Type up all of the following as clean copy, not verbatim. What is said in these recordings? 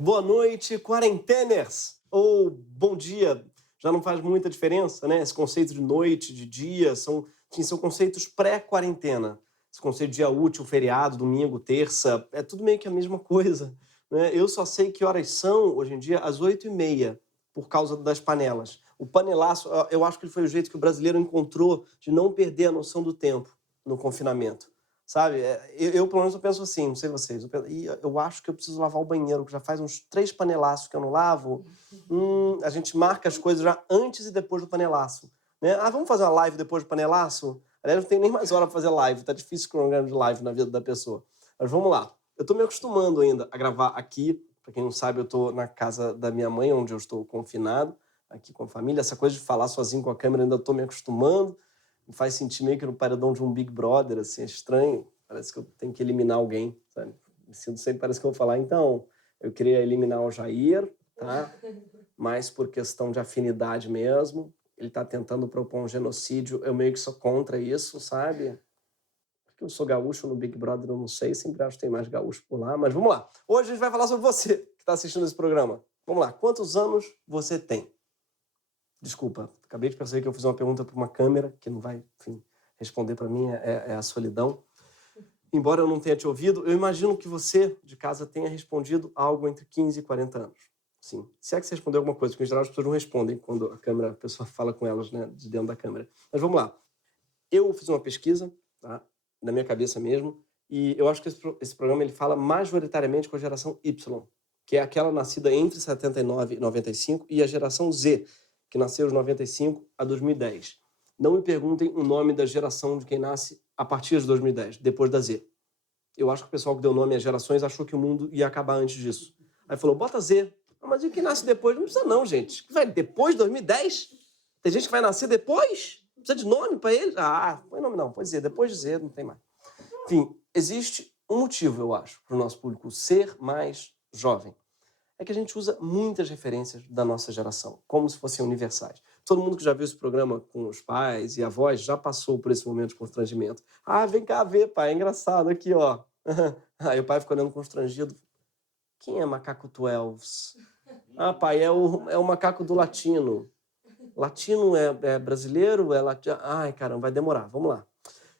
Boa noite, quarenteners! Ou bom dia, já não faz muita diferença, né? Esse conceito de noite, de dia, são conceitos pré-quarentena. Esse conceito de dia útil, feriado, domingo, terça, é tudo meio que a mesma coisa, né? Eu só sei que horas são, hoje em dia, às 8h30, por causa das panelas. O panelaço, eu acho que foi o jeito que o brasileiro encontrou de não perder a noção do tempo no confinamento. Sabe? Eu, pelo menos, eu penso assim, não sei vocês. Eu acho que eu preciso lavar o banheiro, que já faz uns 3 panelaços que eu não lavo. A gente marca as coisas já antes e depois do panelaço. Né? Vamos fazer uma live depois do panelaço? Aliás, não tem nem mais hora para fazer live. Tá difícil o cronograma de live na vida da pessoa. Mas vamos lá. Eu tô me acostumando ainda a gravar aqui. Para quem não sabe, eu tô na casa da minha mãe, onde eu estou confinado, aqui com a família. Essa coisa de falar sozinho com a câmera, ainda tô me acostumando. Me faz sentir meio que no paredão de um Big Brother, assim, é estranho. Parece que eu tenho que eliminar alguém, sabe? Me sinto sempre, parece que eu vou falar, então, eu queria eliminar o Jair, tá? Mas por questão de afinidade mesmo. Ele tá tentando propor um genocídio, eu meio que sou contra isso, sabe? Porque eu sou gaúcho no Big Brother, eu não sei, sempre acho que tem mais gaúcho por lá, mas vamos lá. Hoje a gente vai falar sobre você que está assistindo esse programa. Vamos lá, quantos anos você tem? Desculpa, acabei de perceber que eu fiz uma pergunta para uma câmera, que não vai, enfim, responder para mim, é a solidão. Embora eu não tenha te ouvido, eu imagino que você, de casa, tenha respondido algo entre 15 e 40 anos. Sim. Se é que você respondeu alguma coisa, porque em geral as pessoas não respondem quando a pessoa fala com elas, né, de dentro da câmera. Mas vamos lá. Eu fiz uma pesquisa, tá, na minha cabeça mesmo, e eu acho que esse programa ele fala majoritariamente com a geração Y, que é aquela nascida entre 79 e 95, e a geração Z, que nasceu de 95 a 2010. Não me perguntem o nome da geração de quem nasce a partir de 2010, depois da Z. Eu acho que o pessoal que deu nome às gerações achou que o mundo ia acabar antes disso. Aí falou, bota Z. Mas e quem nasce depois? Não precisa não, gente. Vai depois de 2010? Tem gente que vai nascer depois? Precisa de nome para ele? Põe nome não, pode Z. Depois de Z não tem mais. Enfim, existe um motivo, eu acho, para o nosso público ser mais jovem. É que a gente usa muitas referências da nossa geração, como se fossem universais. Todo mundo que já viu esse programa com os pais e avós já passou por esse momento de constrangimento. Vem cá ver, pai, é engraçado aqui, ó. Aí o pai fica olhando constrangido. Quem é Macaco 12? Pai, é o macaco do latino. Latino é brasileiro? É latino? Ai, caramba, vai demorar, vamos lá.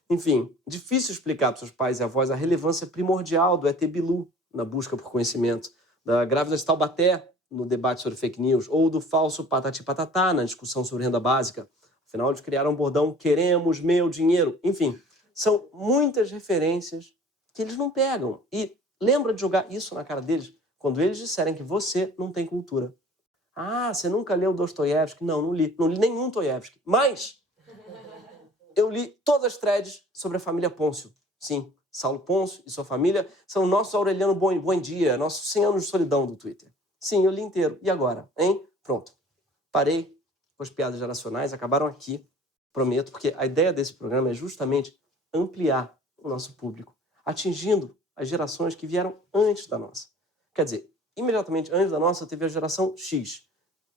Enfim, difícil explicar para seus pais e avós a relevância primordial do ET Bilu na busca por conhecimento, da grávida de Taubaté no debate sobre fake news, ou do falso patati patatá na discussão sobre renda básica. Afinal, eles criaram um bordão queremos meu dinheiro. Enfim, são muitas referências que eles não pegam. E lembra de jogar isso na cara deles quando eles disserem que você não tem cultura. Você nunca leu Dostoiévski? Não, não li. Não li nenhum Dostoiévski. Mas eu li todas as threads sobre a família Pôncio. Sim, Saulo Pôncio e sua família são nossos Aureliano Buendia, nossos 100 anos de solidão do Twitter. Sim, eu li inteiro. E agora, hein? Pronto. Parei com as piadas geracionais, acabaram aqui, prometo, porque a ideia desse programa é justamente ampliar o nosso público, atingindo as gerações que vieram antes da nossa. Quer dizer, imediatamente antes da nossa teve a geração X,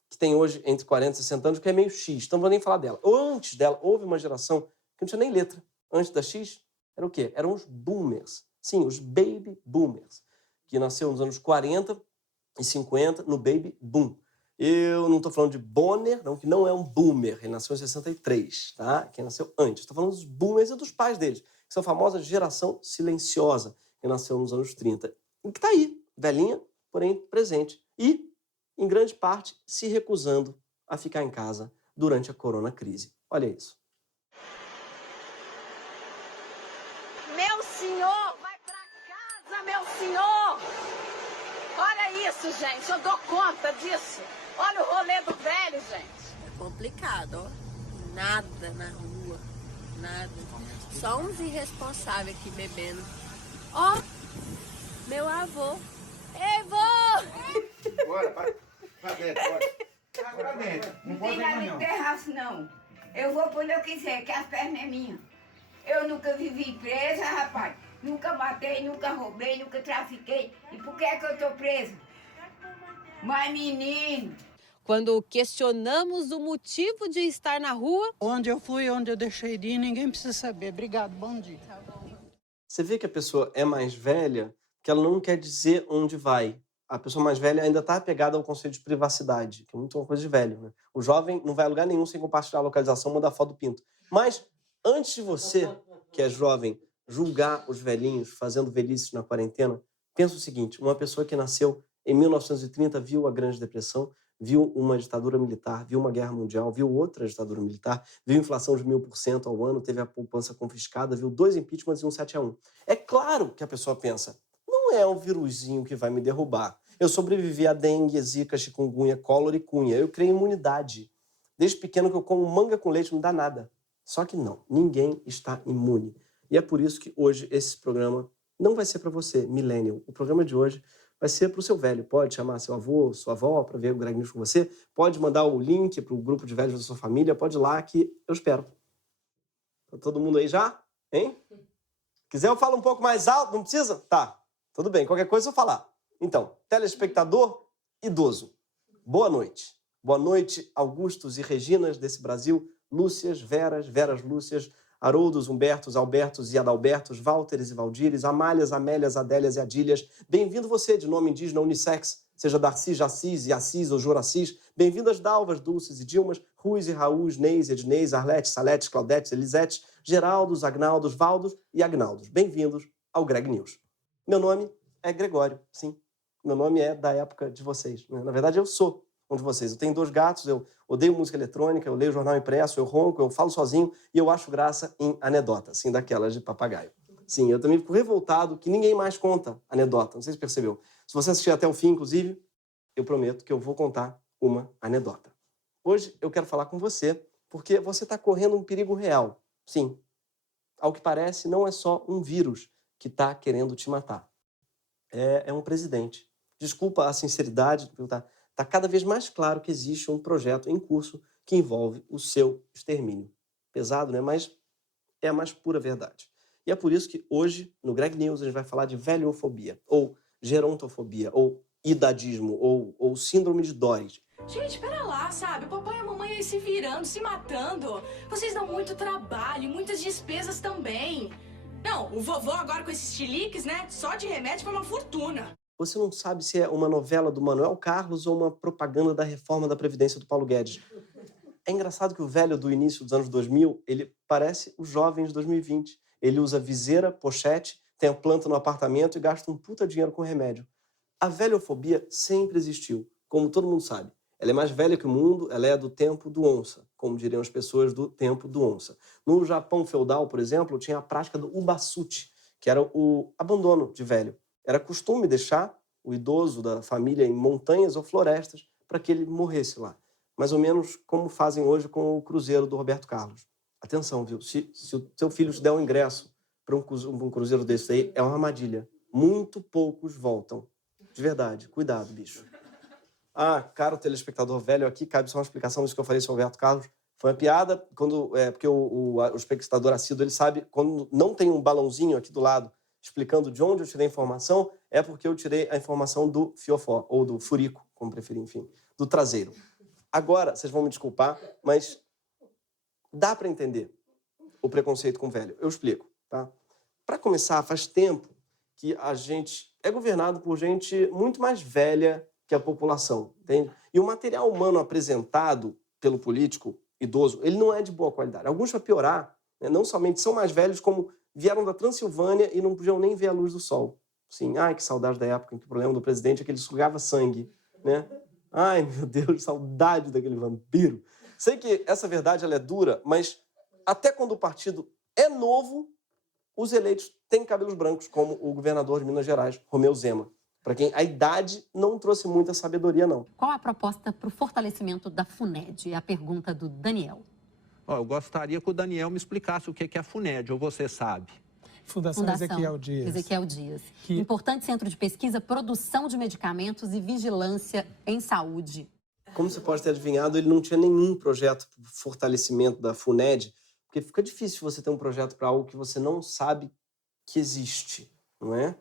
que tem hoje entre 40 e 60 anos, que é meio X, então não vou nem falar dela. Ou antes dela, houve uma geração que não tinha nem letra. Antes da X, era o quê? Eram os boomers. Sim, os baby boomers, que nasceram nos anos 40 e 50, no baby boom. Eu não estou falando de Bonner, não, que não é um boomer, ele nasceu em 63, tá? Quem nasceu antes. Estou falando dos boomers e dos pais deles, que são a famosa geração silenciosa, que nasceu nos anos 30. E que está aí, velhinha, porém presente. E em grande parte, se recusando a ficar em casa durante a coronacrise. Olha isso. Meu senhor, vai pra casa, meu senhor! Olha isso, gente, eu dou conta disso. Olha o rolê do velho, gente. É complicado, ó. Nada na rua, nada. Só uns irresponsáveis aqui bebendo. Ó, meu avô. Ei, vô! Bora, pra dentro, bora. Pra dentro. Não Não pode tem ir nada mais de não. terraço, não. Eu vou por onde eu quiser, que as pernas é minhas. Eu nunca vivi presa, rapaz. Nunca matei, nunca roubei, nunca trafiquei. E por que é que eu tô presa? Mas, menino... Quando questionamos o motivo de estar na rua, Onde eu fui, onde eu deixei de ir, ninguém precisa saber. Obrigado, bom dia. Você vê que a pessoa é mais velha, que ela não quer dizer onde vai. a pessoa mais velha ainda está apegada ao conceito de privacidade, que é muito uma coisa de velho, né? O jovem não vai a lugar nenhum sem compartilhar a localização, mandar foto do pinto. Mas, antes de você, que é jovem, julgar os velhinhos fazendo velhices na quarentena, pensa o seguinte, uma pessoa que nasceu em 1930 viu a Grande Depressão, viu uma ditadura militar, viu uma guerra mundial, viu outra ditadura militar, viu inflação de 1000% ao ano, teve a poupança confiscada, viu 2 impeachments e um 7-1. É claro que a pessoa pensa, não é um viruzinho que vai me derrubar. Eu sobrevivi a dengue, zika, chikungunya, cólera e cunha. Eu criei imunidade. Desde pequeno que eu como manga com leite, não dá nada. Só que não, ninguém está imune. E é por isso que hoje esse programa não vai ser para você, millennial. O programa de hoje vai ser para o seu velho. Pode chamar seu avô, sua avó para ver o Greg News com você. Pode mandar o link para o grupo de velhos da sua família. Pode ir lá que eu espero. Tá todo mundo aí já? Hein? Quiser eu falo um pouco mais alto? Não precisa? Tá. Tudo bem. Qualquer coisa eu falar. Então, telespectador idoso. Boa noite. Boa noite, Augustos e Reginas desse Brasil. Lúcias, Veras, Veras Lúcias, Haroldos, Humbertos, Albertos e Adalbertos, Válteres e Valdires, Amálias, Amélias, Adélias e Adílias. Bem-vindo você, de nome indígena unissex, seja Darcy, Jacis e Assis ou Juracis. Bem-vindas Dalvas, Dulces e Dilmas, Ruiz e Raús, Neis, Edneis, Arletes, Saletes, Claudetes, Elisetes, Geraldos, Agnaldos, Valdos e Agnaldos. Bem-vindos ao Greg News. Meu nome é Gregório, sim. Meu nome é da época de vocês, né? Na verdade, eu sou um de vocês. Eu tenho 2 gatos, eu odeio música eletrônica, eu leio jornal impresso, eu ronco, eu falo sozinho e eu acho graça em anedota, assim, daquelas de papagaio. Sim, eu também fico revoltado que ninguém mais conta anedota. Não sei se percebeu. Se você assistir até o fim, inclusive, eu prometo que eu vou contar uma anedota. Hoje eu quero falar com você porque você está correndo um perigo real. Sim. Ao que parece, não é só um vírus que está querendo te matar. É um presidente. Desculpa a sinceridade, tá cada vez mais claro que existe um projeto em curso que envolve o seu extermínio. Pesado, né? Mas é a mais pura verdade. E é por isso que hoje, no Greg News, a gente vai falar de velhofobia, ou gerontofobia, ou idadismo, ou síndrome de Doris. Gente, pera lá, sabe? O papai e a mamãe aí se virando, se matando. Vocês dão muito trabalho, muitas despesas também. Não, o vovô agora com esses chiliques, né? Só de remédio foi uma fortuna. Você não sabe se é uma novela do Manuel Carlos ou uma propaganda da reforma da Previdência do Paulo Guedes. É engraçado que o velho do início dos anos 2000, ele parece o jovem de 2020. Ele usa viseira, pochete, tem a planta no apartamento e gasta um puta dinheiro com remédio. A velhofobia sempre existiu, como todo mundo sabe. Ela é mais velha que o mundo, ela é do tempo do onça, como diriam as pessoas do tempo do onça. No Japão feudal, por exemplo, tinha a prática do ubasuchi, que era o abandono de velho. Era costume deixar o idoso da família em montanhas ou florestas para que ele morresse lá. Mais ou menos como fazem hoje com o cruzeiro do Roberto Carlos. Atenção, viu? Se o seu filho te der um ingresso para um cruzeiro desse aí, é uma armadilha. Muito poucos voltam. De verdade. Cuidado, bicho. Ah, caro telespectador velho, aqui cabe só uma explicação disso que eu falei sobre o Roberto Carlos. Foi uma piada, porque o espectador assíduo, ele sabe, quando não tem um balãozinho aqui do lado explicando de onde eu tirei a informação, é porque eu tirei a informação do fiofó, ou do furico, como preferir, enfim, do traseiro. Agora, vocês vão me desculpar, mas dá para entender o preconceito com o velho. Eu explico, tá? Para começar, faz tempo que a gente é governado por gente muito mais velha que a população, entende? E o material humano apresentado pelo político idoso, ele não é de boa qualidade. Alguns, para piorar, né, não somente são mais velhos, como vieram da Transilvânia e não podiam nem ver a luz do sol. Sim, ai, que saudade da época em que o problema do presidente é que ele sugava sangue, né? Ai, meu Deus, saudade daquele vampiro. Sei que essa verdade ela é dura, mas até quando o partido é novo, os eleitos têm cabelos brancos, como o governador de Minas Gerais, Romeu Zema, para quem a idade não trouxe muita sabedoria, não. Qual a proposta para o fortalecimento da FUNED? É a pergunta do Daniel. Eu gostaria que o Daniel me explicasse o que é a FUNED, ou você sabe? Fundação Ezequiel Dias. Ezequiel Dias. Importante centro de pesquisa, produção de medicamentos e vigilância em saúde. Como você pode ter adivinhado, ele não tinha nenhum projeto para fortalecimento da FUNED, porque fica difícil você ter um projeto para algo que você não sabe que existe, não é?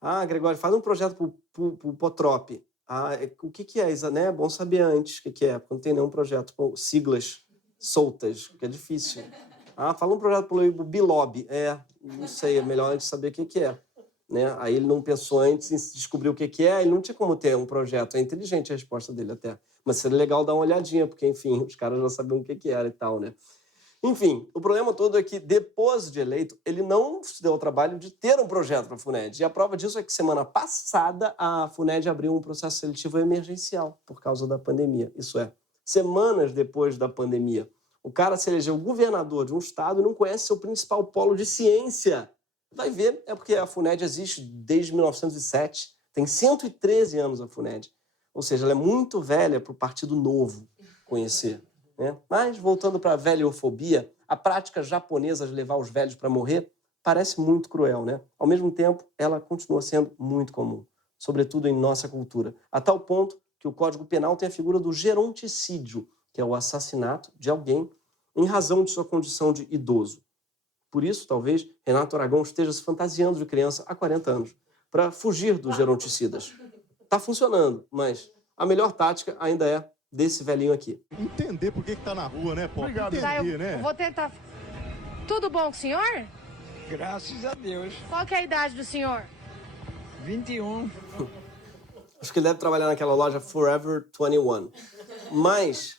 Ah, Gregório, faz um projeto para o Potrop. Ah, o que é isso, né? É bom saber antes o que é, porque não tem nenhum projeto com siglas soltas, que é difícil. Ah, fala um projeto para o Bilob. Não sei, é melhor a gente saber o que é. né? Aí ele não pensou antes em descobrir o que é, ele não tinha como ter um projeto. É inteligente a resposta dele até. Mas seria legal dar uma olhadinha, porque, enfim, os caras já sabiam o que era e tal, né? Enfim, o problema todo é que, depois de eleito, ele não se deu ao trabalho de ter um projeto para a FUNED. E a prova disso é que, semana passada, a FUNED abriu um processo seletivo emergencial por causa da pandemia. Isso é, semanas depois da pandemia. O cara se elegeu governador de um estado e não conhece seu principal polo de ciência. Vai ver, é porque a FUNED existe desde 1907. Tem 113 anos a FUNED. Ou seja, ela é muito velha para o Partido Novo conhecer. Né? Mas, voltando para a velhofobia, a prática japonesa de levar os velhos para morrer parece muito cruel, né? Ao mesmo tempo, ela continua sendo muito comum, sobretudo em nossa cultura, a tal ponto que o Código Penal tem a figura do geronticídio, que é o assassinato de alguém em razão de sua condição de idoso. Por isso, talvez, Renato Aragão esteja se fantasiando de criança há 40 anos, para fugir dos geronticidas. Está funcionando, mas a melhor tática ainda é desse velhinho aqui. Entender por que tá na rua, né, pô? Obrigado. Entender, né? Eu vou tentar. Tudo bom com o senhor? Graças a Deus. Qual que é a idade do senhor? 21. Acho que ele deve trabalhar naquela loja Forever 21. Mas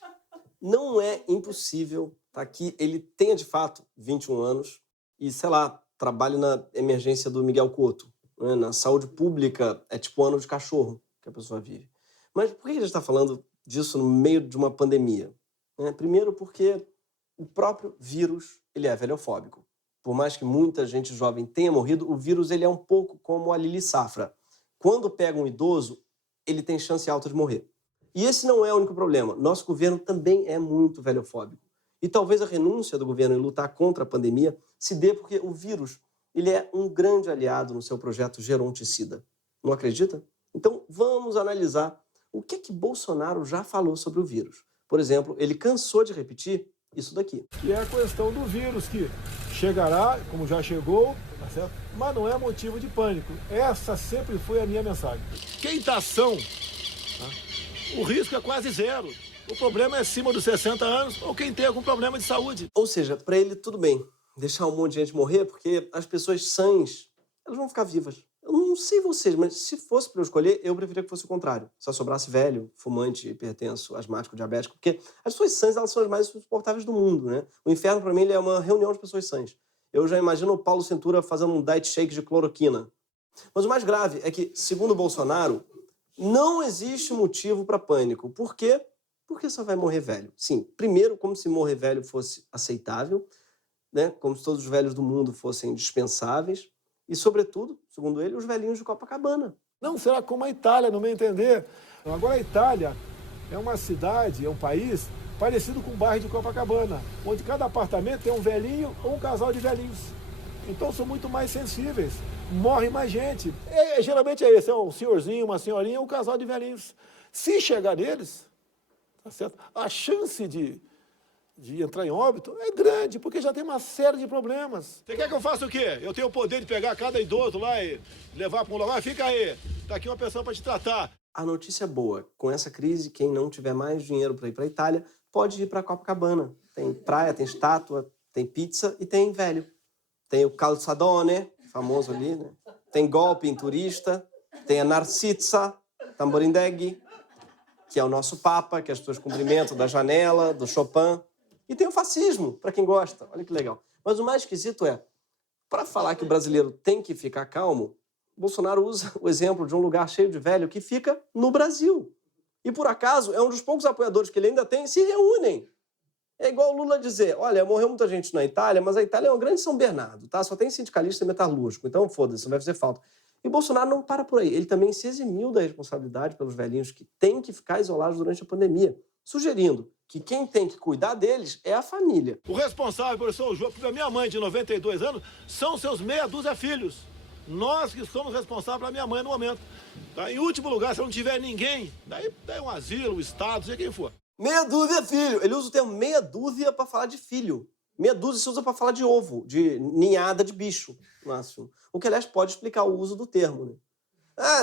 não é impossível que ele tenha, de fato, 21 anos e, sei lá, trabalhe na emergência do Miguel Couto. Né? Na saúde pública, é tipo o ano de cachorro que a pessoa vive. Mas por que a gente está falando disso no meio de uma pandemia? Primeiro porque o próprio vírus ele é velhofóbico. Por mais que muita gente jovem tenha morrido, o vírus ele é um pouco como a Lili Safra. Quando pega um idoso, ele tem chance alta de morrer. E esse não é o único problema. Nosso governo também é muito velhofóbico. E talvez a renúncia do governo em lutar contra a pandemia se dê porque o vírus ele é um grande aliado no seu projeto geronticida. Não acredita? Então vamos analisar o que Bolsonaro já falou sobre o vírus. Por exemplo, ele cansou de repetir isso daqui. Que é a questão do vírus, que chegará, como já chegou, tá certo? Mas não é motivo de pânico. Essa sempre foi a minha mensagem. Quem está são, tá? O risco é quase zero. O problema é acima dos 60 anos ou quem tem algum problema de saúde. Ou seja, para ele tudo bem deixar um monte de gente morrer, porque as pessoas sãs, elas vão ficar vivas. Eu não sei vocês, mas se fosse para eu escolher, eu preferia que fosse o contrário. Só sobrasse velho, fumante, hipertenso, asmático, diabético, porque as pessoas sãs, elas são as mais insuportáveis do mundo, né? O inferno, para mim, ele é uma reunião de pessoas sãs. Eu já imagino o Paulo Cintura fazendo um diet shake de cloroquina. Mas o mais grave é que, segundo o Bolsonaro, não existe motivo para pânico. Por quê? Porque só vai morrer velho. Sim, primeiro, como se morrer velho fosse aceitável, né? Como se todos os velhos do mundo fossem dispensáveis. E, sobretudo, segundo ele, os velhinhos de Copacabana. Não será como a Itália, no meu entender. Agora, a Itália é uma cidade, é um país parecido com o bairro de Copacabana, onde cada apartamento tem um velhinho ou um casal de velhinhos. Então, são muito mais sensíveis. Morre mais gente. Geralmente é esse, é um senhorzinho, uma senhorinha, um casal de velhinhos. Se chegar neles, tá certo? A chance de entrar em óbito é grande, porque já tem uma série de problemas. Você quer que eu faça o quê? Eu tenho o poder de pegar cada idoso lá e levar para um lugar? Fica aí, tá aqui uma pessoa para te tratar. A notícia é boa. Com essa crise, quem não tiver mais dinheiro para ir para a Itália, pode ir para Copacabana. Tem praia, tem estátua, tem pizza e tem velho. Tem o calçadone, famoso ali, né? Tem golpe em turista, tem a Narcissa Tamborindegui, que é o nosso Papa, que as pessoas cumprimentam da janela, do Chopin. E tem o fascismo, para quem gosta. Olha que legal. Mas o mais esquisito é, para falar que o brasileiro tem que ficar calmo, Bolsonaro usa o exemplo de um lugar cheio de velho que fica no Brasil. E, por acaso, é um dos poucos apoiadores que ele ainda tem se reúnem. É igual o Lula dizer, olha, morreu muita gente na Itália, mas a Itália é uma grande São Bernardo, tá? Só tem sindicalista e metalúrgico, então foda-se, não vai fazer falta. E Bolsonaro não para por aí. Ele também se eximiu da responsabilidade pelos velhinhos que têm que ficar isolados durante a pandemia, sugerindo que quem tem que cuidar deles é a família. O responsável por São João, porque a minha mãe de 92 anos, são seus meia dúzia filhos. Nós que somos responsáveis pela minha mãe no momento. Tá? Em último lugar, se não tiver ninguém, daí um asilo, o Estado, seja quem for. Meia dúzia filho. Ele usa o termo meia dúzia para falar de filho. Meia dúzia se usa para falar de ovo, de ninhada de bicho, no máximo. O que, aliás, pode explicar o uso do termo, né?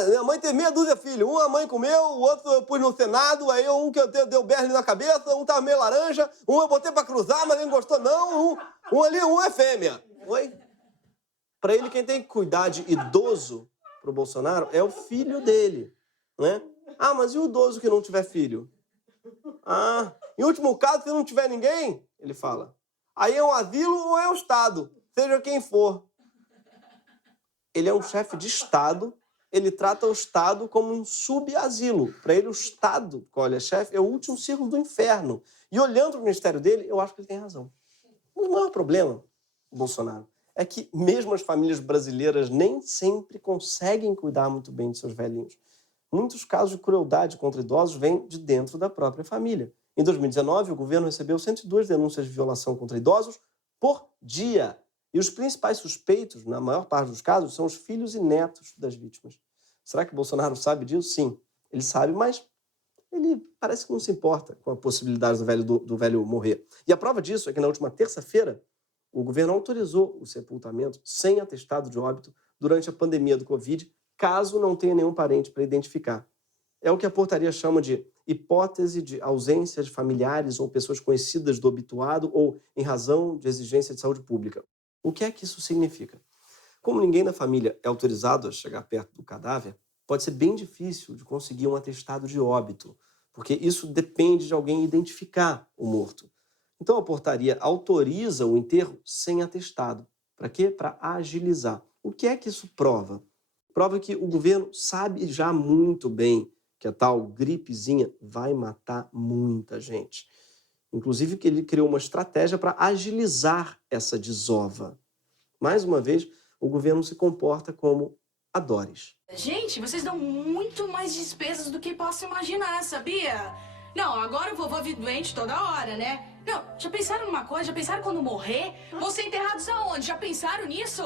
Minha mãe teve meia dúzia de filhos. Um a mãe comeu, o outro eu pus no Senado, aí um que deu berne na cabeça, um tava meio laranja, um eu botei pra cruzar, mas ele não gostou não, um ali, um é fêmea. Oi? Para ele, quem tem que cuidar de idoso, para o Bolsonaro, é o filho dele, né? Ah, mas e o idoso que não tiver filho? Ah, em último caso, se não tiver ninguém, ele fala, aí é um asilo ou é um Estado, seja quem for. Ele é um chefe de Estado, ele trata o Estado como um subasilo. Para ele, o Estado, qual ele é chefe, é o último círculo do inferno. E olhando para o ministério dele, eu acho que ele tem razão. O maior problema, Bolsonaro, é que mesmo as famílias brasileiras nem sempre conseguem cuidar muito bem de seus velhinhos. Muitos casos de crueldade contra idosos vêm de dentro da própria família. Em 2019, o governo recebeu 102 denúncias de violação contra idosos por dia. E os principais suspeitos, na maior parte dos casos, são os filhos e netos das vítimas. Será que Bolsonaro sabe disso? Sim, ele sabe, mas ele parece que não se importa com a possibilidade do velho morrer. E a prova disso é que na última terça-feira, o governo autorizou o sepultamento sem atestado de óbito durante a pandemia do Covid, caso não tenha nenhum parente para identificar. É o que a portaria chama de hipótese de ausência de familiares ou pessoas conhecidas do obituado ou em razão de exigência de saúde pública. O que é que isso significa? Como ninguém da família é autorizado a chegar perto do cadáver, pode ser bem difícil de conseguir um atestado de óbito, porque isso depende de alguém identificar o morto. Então a portaria autoriza o enterro sem atestado. Para quê? Para agilizar. O que é que isso prova? Prova que o governo sabe já muito bem que a tal gripezinha vai matar muita gente. Inclusive que ele criou uma estratégia para agilizar essa desova. Mais uma vez, o governo se comporta como a Doris. Gente, vocês dão muito mais despesas do que posso imaginar, sabia? Não, agora o vovô vive doente toda hora, né? Não, já pensaram numa coisa? Já pensaram quando morrer? Vão ser enterrados aonde? Já pensaram nisso?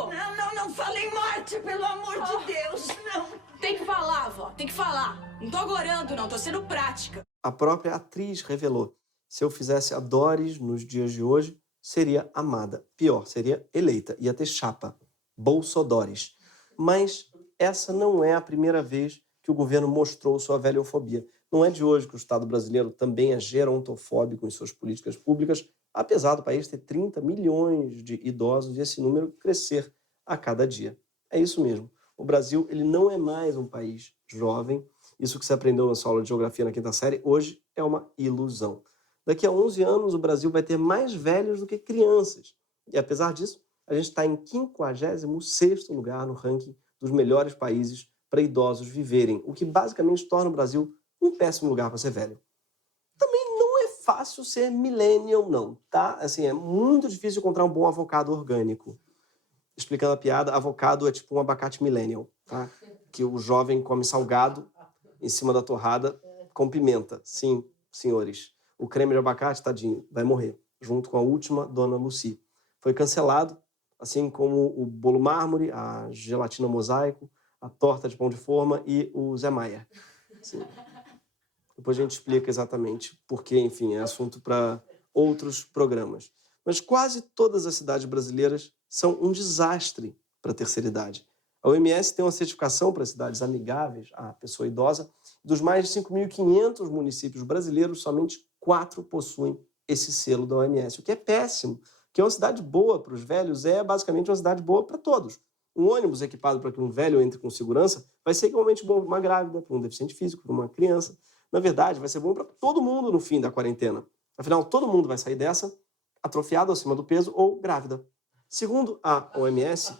Não falei morte, pelo amor de Deus, não. Tem que falar, vó, tem que falar. Não tô agorando, não, tô sendo prática. A própria atriz revelou: se eu fizesse a Doris nos dias de hoje, seria amada. Pior, seria eleita. Ia ter chapa. Bolsodoris. Mas essa não é a primeira vez que o governo mostrou sua velhofobia. Não é de hoje que o Estado brasileiro também é gerontofóbico em suas políticas públicas, apesar do país ter 30 milhões de idosos e esse número crescer a cada dia. É isso mesmo. O Brasil, ele não é mais um país jovem. Isso que você aprendeu na sua aula de geografia na quinta série, hoje é uma ilusão. Daqui a 11 anos, o Brasil vai ter mais velhos do que crianças. E apesar disso, a gente está em 56º lugar no ranking dos melhores países para idosos viverem, o que basicamente torna o Brasil um péssimo lugar para ser velho. Também não é fácil ser millennial, não, tá? Assim, é muito difícil encontrar um bom avocado orgânico. Explicando a piada, avocado é tipo um abacate millennial, tá? Que o jovem come salgado em cima da torrada com pimenta. Sim, senhores. O creme de abacate, tadinho, vai morrer, junto com a última Dona Lucy. Foi cancelado, assim como o bolo mármore, a gelatina mosaico, a torta de pão de forma e o Zé Maia. Sim. Depois a gente explica exatamente porque, enfim, é assunto para outros programas. Mas quase todas as cidades brasileiras são um desastre para a terceira idade. A OMS tem uma certificação para cidades amigáveis à pessoa idosa. Dos mais de 5.500 municípios brasileiros, somente 4 possuem esse selo da OMS, o que é péssimo, porque uma cidade boa para os velhos é basicamente uma cidade boa para todos. Um ônibus equipado para que um velho entre com segurança vai ser igualmente bom para uma grávida, para um deficiente físico, para uma criança. Na verdade, vai ser bom para todo mundo no fim da quarentena. Afinal, todo mundo vai sair dessa atrofiado, acima do peso ou grávida. Segundo a OMS,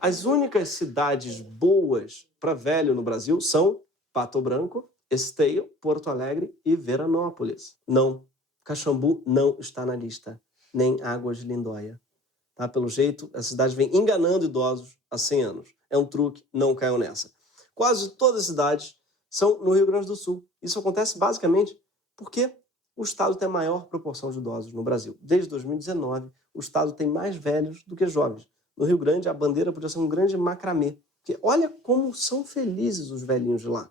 as únicas cidades boas para velho no Brasil são Pato Branco, Esteio, Porto Alegre e Veranópolis. Não, Caxambu não está na lista, nem Águas de Lindóia. Tá? Pelo jeito, a cidade vem enganando idosos há 100 anos. É um truque, não caiam nessa. Quase todas as cidades são no Rio Grande do Sul. Isso acontece basicamente porque o estado tem a maior proporção de idosos no Brasil. Desde 2019, o estado tem mais velhos do que jovens. No Rio Grande, a bandeira podia ser um grande macramê. Porque olha como são felizes os velhinhos de lá.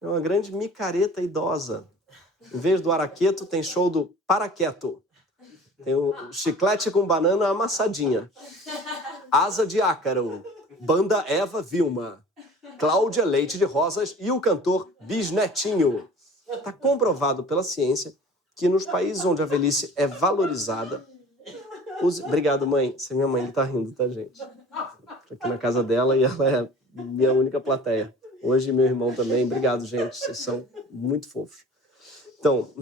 É uma grande micareta idosa. Em vez do araqueto, tem show do paraqueto. Tem o chiclete com banana amassadinha. Asa de ácaro. Banda Eva Vilma. Cláudia Leite de Rosas e o cantor Bisnetinho. Está comprovado pela ciência que nos países onde a velhice é valorizada... Obrigado, mãe. Essa é minha mãe que tá rindo, tá, gente? Tô aqui na casa dela e ela é minha única plateia. Hoje, meu irmão também. Obrigado, gente. Vocês são muito fofos. Então,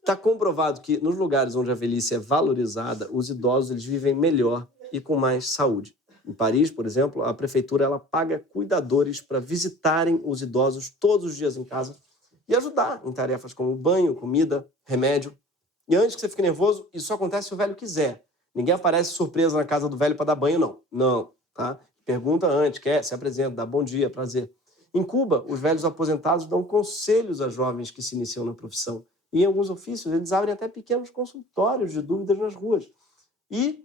está comprovado que nos lugares onde a velhice é valorizada, os idosos eles vivem melhor e com mais saúde. Em Paris, por exemplo, a prefeitura ela paga cuidadores para visitarem os idosos todos os dias em casa e ajudar em tarefas como banho, comida, remédio. E antes que você fique nervoso, isso acontece se o velho quiser. Ninguém aparece surpresa na casa do velho para dar banho, não. Não, tá? Pergunta antes, quer, se apresenta, dá bom dia, prazer. Em Cuba, os velhos aposentados dão conselhos a jovens que se iniciam na profissão. E em alguns ofícios, eles abrem até pequenos consultórios de dúvidas nas ruas. E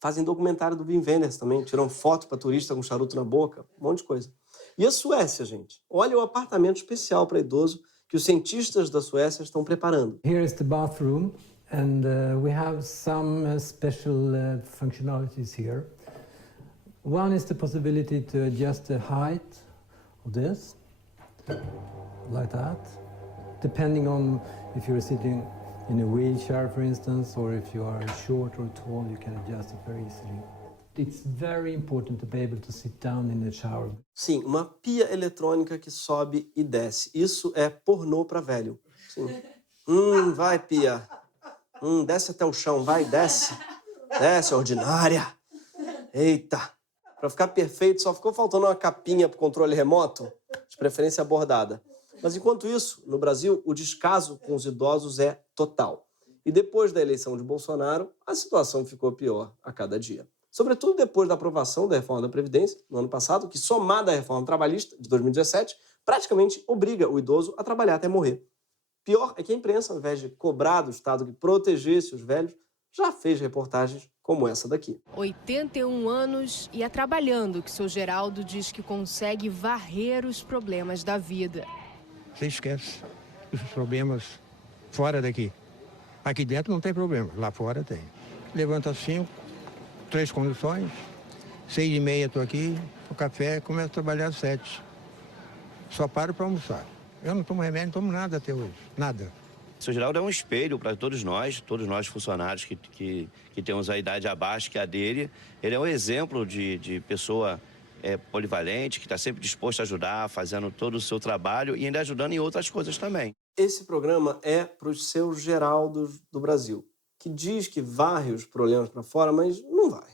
fazem documentário do Wim Wenders também, tiram foto para turista com charuto na boca, um monte de coisa. E a Suécia, gente? Olha o apartamento especial para idoso que os cientistas da Suécia estão preparando. Here is the bathroom, and we have some special functionalities here. One is the possibility to adjust the height of this, like that, depending on if you're sitting in a wheelchair, for instance, or if you are short or tall, you can adjust it very easily. It's very important to be able to sit down in the shower. Sim, uma pia eletrônica que sobe e desce. Isso é pornô para velho. Sim. Vai, pia. Desce até o chão, vai, desce. Desce, ordinária. Eita. Para ficar perfeito, só ficou faltando uma capinha para o controle remoto, de preferência bordada. Mas, enquanto isso, no Brasil, o descaso com os idosos é total. E depois da eleição de Bolsonaro, a situação ficou pior a cada dia. Sobretudo depois da aprovação da reforma da Previdência, no ano passado, que, somada à reforma trabalhista de 2017, praticamente obriga o idoso a trabalhar até morrer. Pior é que a imprensa, ao invés de cobrar do Estado que protegesse os velhos, já fez reportagens como essa daqui. 81 anos e é trabalhando que o seu Geraldo diz que consegue varrer os problemas da vida. Você esquece os problemas fora daqui. Aqui dentro não tem problema, lá fora tem. Levanta às 5, 3 conduções, 6h30 estou aqui, o café, começo a trabalhar às 7. Só paro para almoçar. Eu não tomo remédio, não tomo nada até hoje, nada. O seu Geraldo é um espelho para todos nós funcionários que temos a idade abaixo que a dele. Ele é um exemplo de pessoa polivalente, que está sempre disposto a ajudar, fazendo todo o seu trabalho e ainda ajudando em outras coisas também. Esse programa é para os seus Geraldos do Brasil, que diz que varre os problemas para fora, mas não vai.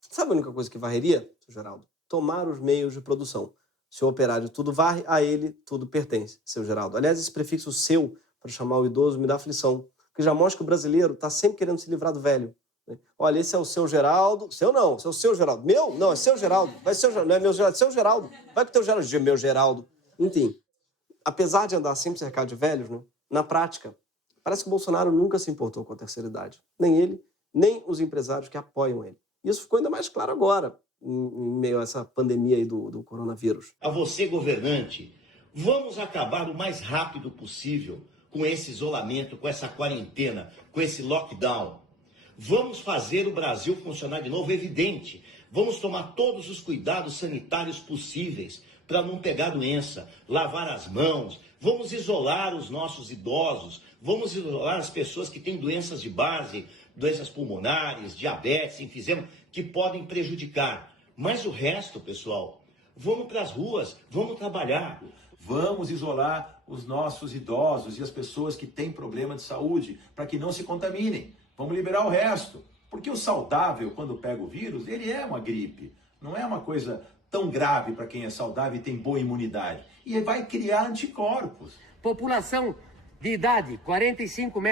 Sabe a única coisa que varreria, seu Geraldo? Tomar os meios de produção. Se o operário tudo varre, a ele tudo pertence, seu Geraldo. Aliás, esse prefixo seu, para chamar o idoso, me dá aflição, porque já mostra que o brasileiro está sempre querendo se livrar do velho. Olha, esse é o seu Geraldo. Seu não, esse é o seu Geraldo. Meu? Não, é seu Geraldo. Vai ser Geraldo. Não é meu Geraldo, é seu Geraldo. Vai com o teu Geraldo. Meu Geraldo. Enfim, apesar de andar sempre cercado de velhos, né, na prática, parece que o Bolsonaro nunca se importou com a terceira idade. Nem ele, nem os empresários que apoiam ele. Isso ficou ainda mais claro agora, em meio a essa pandemia aí do coronavírus. A você, governante, vamos acabar o mais rápido possível com esse isolamento, com essa quarentena, com esse lockdown. Vamos fazer o Brasil funcionar de novo, evidente. Vamos tomar todos os cuidados sanitários possíveis para não pegar doença, lavar as mãos, vamos isolar os nossos idosos, vamos isolar as pessoas que têm doenças de base, doenças pulmonares, diabetes, enfisema, que podem prejudicar. Mas o resto, pessoal, vamos para as ruas, vamos trabalhar. Vamos isolar os nossos idosos e as pessoas que têm problema de saúde para que não se contaminem. Vamos liberar o resto. Porque o saudável, quando pega o vírus, ele é uma gripe. Não é uma coisa tão grave para quem é saudável e tem boa imunidade. E vai criar anticorpos. População de idade, 45.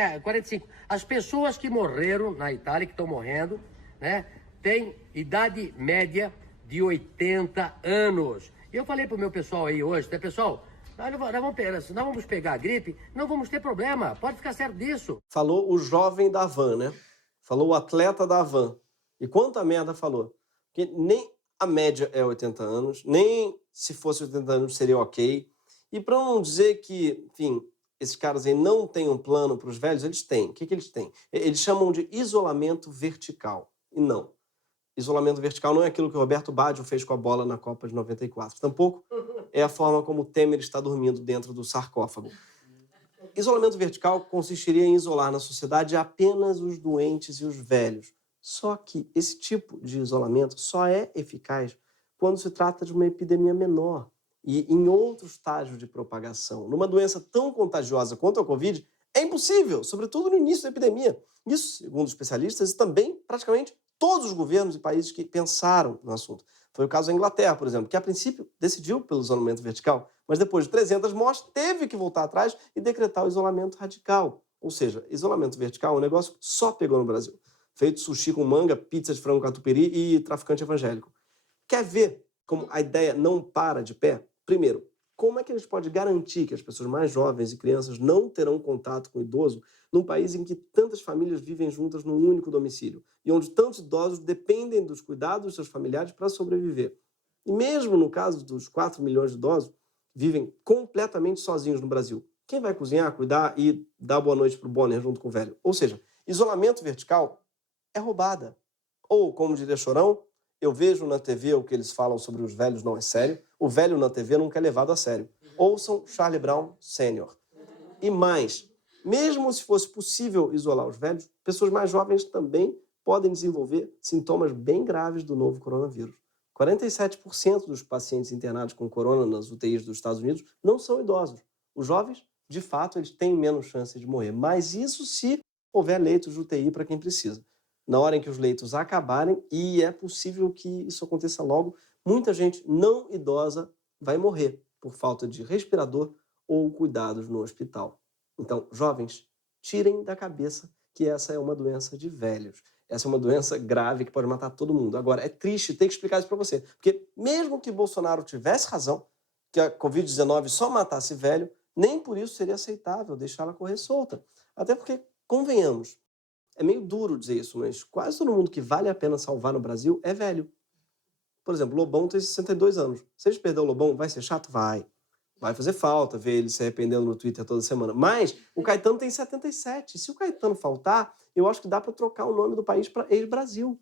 As pessoas que morreram na Itália, que estão morrendo, né, têm idade média de 80 anos. E eu falei pro meu pessoal aí hoje, né, pessoal, nós vamos pegar a gripe, não vamos ter problema, pode ficar certo disso. Falou o jovem da van, né? Falou o atleta da van. E quanta merda falou. Porque nem a média é 80 anos, nem se fosse 80 anos seria ok. E para não dizer que, enfim, esses caras aí não têm um plano para os velhos? Eles têm. O que eles têm? Eles chamam de isolamento vertical. E não. Isolamento vertical não é aquilo que o Roberto Baggio fez com a bola na Copa de 94. Tampouco é a forma como o Temer está dormindo dentro do sarcófago. Isolamento vertical consistiria em isolar na sociedade apenas os doentes e os velhos. Só que esse tipo de isolamento só é eficaz quando se trata de uma epidemia menor e em outro estágio de propagação. Numa doença tão contagiosa quanto a Covid, é impossível, sobretudo no início da epidemia. Isso, segundo especialistas, e também praticamente todos os governos e países que pensaram no assunto. Foi o caso da Inglaterra, por exemplo, que a princípio decidiu pelo isolamento vertical, mas depois de 300 mortes teve que voltar atrás e decretar o isolamento radical. Ou seja, isolamento vertical é um negócio que só pegou no Brasil. Feito sushi com manga, pizza de frango catupiry e traficante evangélico. Quer ver como a ideia não para de pé? Primeiro, como é que a gente pode garantir que as pessoas mais jovens e crianças não terão contato com o idoso num país em que tantas famílias vivem juntas num único domicílio e onde tantos idosos dependem dos cuidados dos seus familiares para sobreviver? E mesmo no caso dos 4 milhões de idosos, vivem completamente sozinhos no Brasil. Quem vai cozinhar, cuidar e dar boa noite para o Bonner junto com o velho? Ou seja, isolamento vertical é roubada. Ou, como diria Chorão, eu vejo na TV o que eles falam sobre os velhos não é sério, o velho na TV nunca é levado a sério. Ouçam Charlie Brown Sr. E mais, mesmo se fosse possível isolar os velhos, pessoas mais jovens também podem desenvolver sintomas bem graves do novo coronavírus. 47% dos pacientes internados com corona nas UTIs dos Estados Unidos não são idosos. Os jovens, de fato, eles têm menos chance de morrer, mas isso se houver leitos de UTI para quem precisa. Na hora em que os leitos acabarem, e é possível que isso aconteça logo, muita gente não idosa vai morrer por falta de respirador ou cuidados no hospital. Então, jovens, tirem da cabeça que essa é uma doença de velhos. Essa é uma doença grave que pode matar todo mundo. Agora, é triste ter que explicar isso para você, porque mesmo que Bolsonaro tivesse razão, que a Covid-19 só matasse velho, nem por isso seria aceitável deixá-la correr solta. Até porque, convenhamos, é meio duro dizer isso, mas quase todo mundo que vale a pena salvar no Brasil é velho. Por exemplo, Lobão tem 62 anos. Se a gente perder o Lobão, vai ser chato? Vai. Vai fazer falta ver ele se arrependendo no Twitter toda semana. Mas o Caetano tem 77. Se o Caetano faltar, eu acho que dá para trocar o nome do país para ex-Brasil.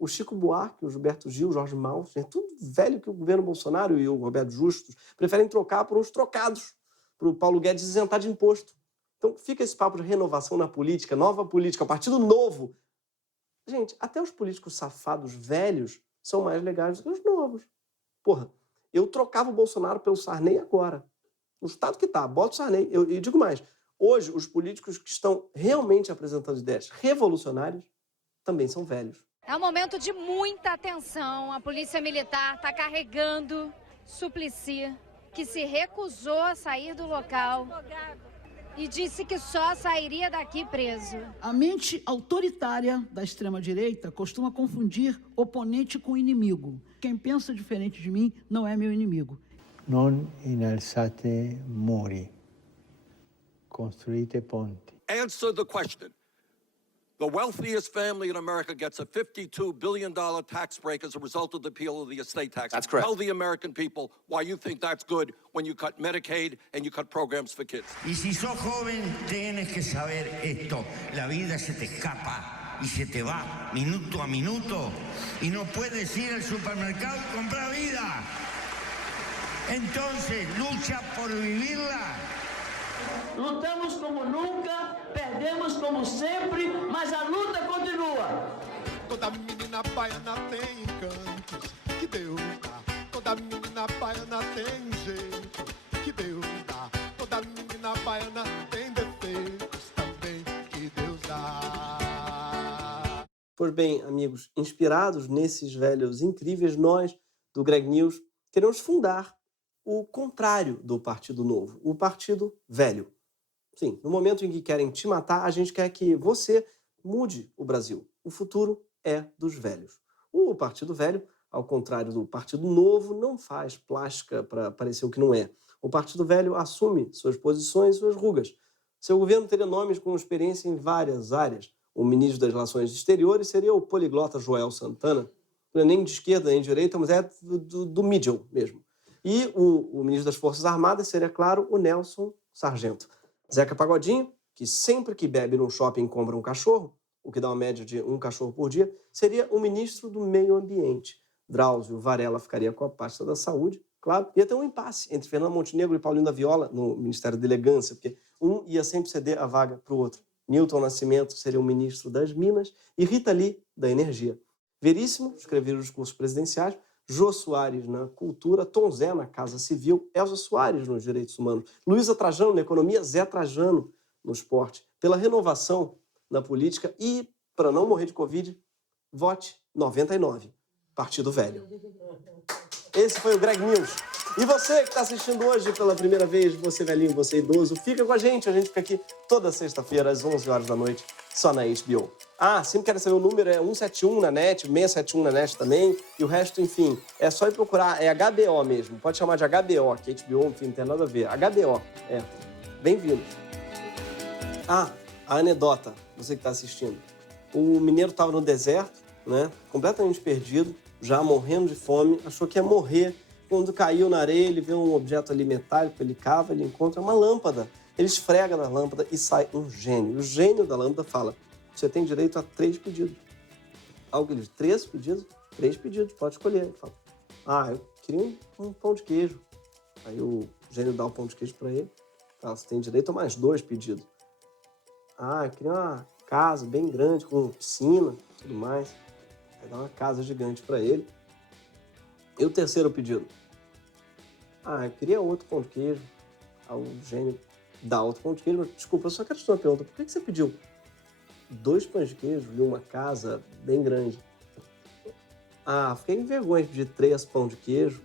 O Chico Buarque, o Gilberto Gil, o Jorge Malfer, tudo velho que o governo Bolsonaro e o Roberto Justus preferem trocar por uns trocados, para o Paulo Guedes isentar de imposto. Então fica esse papo de renovação na política, nova política, partido novo. Gente, até os políticos safados velhos são mais legais do que os novos. Porra, eu trocava o Bolsonaro pelo Sarney agora. No estado que tá, bota o Sarney. Eu digo mais, hoje os políticos que estão realmente apresentando ideias revolucionárias também são velhos. É um momento de muita atenção. A polícia militar está carregando Suplicy, que se recusou a sair do local e disse que só sairia daqui preso. A mente autoritária da extrema-direita costuma confundir oponente com inimigo. Quem pensa diferente de mim não é meu inimigo. Non innalzate muri, costruite ponti. Answer the question. The wealthiest family in America gets a $52 billion tax break as a result of the repeal of the estate tax. That's correct. Tell the American people why you think that's good when you cut Medicaid and you cut programs for kids. Y si sos joven, tienes que saber esto. La vida se te escapa y se te va minuto a minuto. Y no puedes ir al supermercado y comprar vida. Entonces, lucha por vivirla. Lutamos como nunca, perdemos como sempre, mas a luta continua. Toda menina baiana tem encantos que Deus dá. Toda menina baiana tem jeito que Deus dá. Toda menina baiana tem defeitos também que Deus dá. Pois bem, amigos, inspirados nesses velhos incríveis, nós, do Greg News, queremos fundar o contrário do Partido Novo, o Partido Velho. Sim, no momento em que querem te matar, a gente quer que você mude o Brasil. O futuro é dos velhos. O Partido Velho, ao contrário do Partido Novo, não faz plástica para parecer o que não é. O Partido Velho assume suas posições e suas rugas. Seu governo teria nomes com experiência em várias áreas. O ministro das Relações Exteriores seria o poliglota Joel Santana. Não é nem de esquerda nem de direita, mas é do middle mesmo. E o ministro das Forças Armadas seria, claro, o Nelson Sargento. Zeca Pagodinho, que sempre que bebe num shopping compra um cachorro, o que dá uma média de um cachorro por dia, seria o ministro do Meio Ambiente. Drauzio Varela ficaria com a pasta da Saúde, claro. Ia ter um impasse entre Fernando Montenegro e Paulinho da Viola no Ministério da Elegância, porque um ia sempre ceder a vaga para o outro. Milton Nascimento seria o ministro das Minas e Rita Lee, da Energia. Veríssimo escreveria os discursos presidenciais, Jô Soares na Cultura, Tom Zé na Casa Civil, Elza Soares nos Direitos Humanos, Luísa Trajano na Economia, Zé Trajano no Esporte. Pela renovação na política e, para não morrer de Covid, vote 99, Partido Velho. Esse foi o Greg News. E você que está assistindo hoje pela primeira vez, você velhinho, você idoso, fica com a gente fica aqui toda sexta-feira às 11 horas da noite, só na HBO. Ah, sempre querem saber o número, é 171 na net, 671 na net também, e o resto, enfim, é só ir procurar, é HBO mesmo, pode chamar de HBO, que HBO, enfim, não tem nada a ver, HBO, bem-vindos. Ah, a anedota, você que está assistindo, o mineiro estava no deserto, né, completamente perdido, já morrendo de fome, achou que ia morrer. Quando caiu na areia, ele vê um objeto ali metálico, ele cava, ele encontra uma lâmpada. Ele esfrega na lâmpada e sai um gênio. O gênio da lâmpada fala, você tem direito a 3 pedidos. Algo ele diz, 3 pedidos? 3 pedidos, pode escolher. Ele fala, eu queria um pão de queijo. Aí o gênio dá o pão de queijo para ele. Fala, você tem direito a mais 2 pedidos. Eu queria uma casa bem grande, com piscina e tudo mais. Aí dá uma casa gigante para ele. E o terceiro pedido? Eu queria outro pão de queijo. Aí o gênio dá outro pão de queijo. Mas, desculpa, eu só quero te dar uma pergunta. Por que você pediu 2 pães de queijo e uma casa bem grande? Fiquei com vergonha de pedir 3 pães de queijo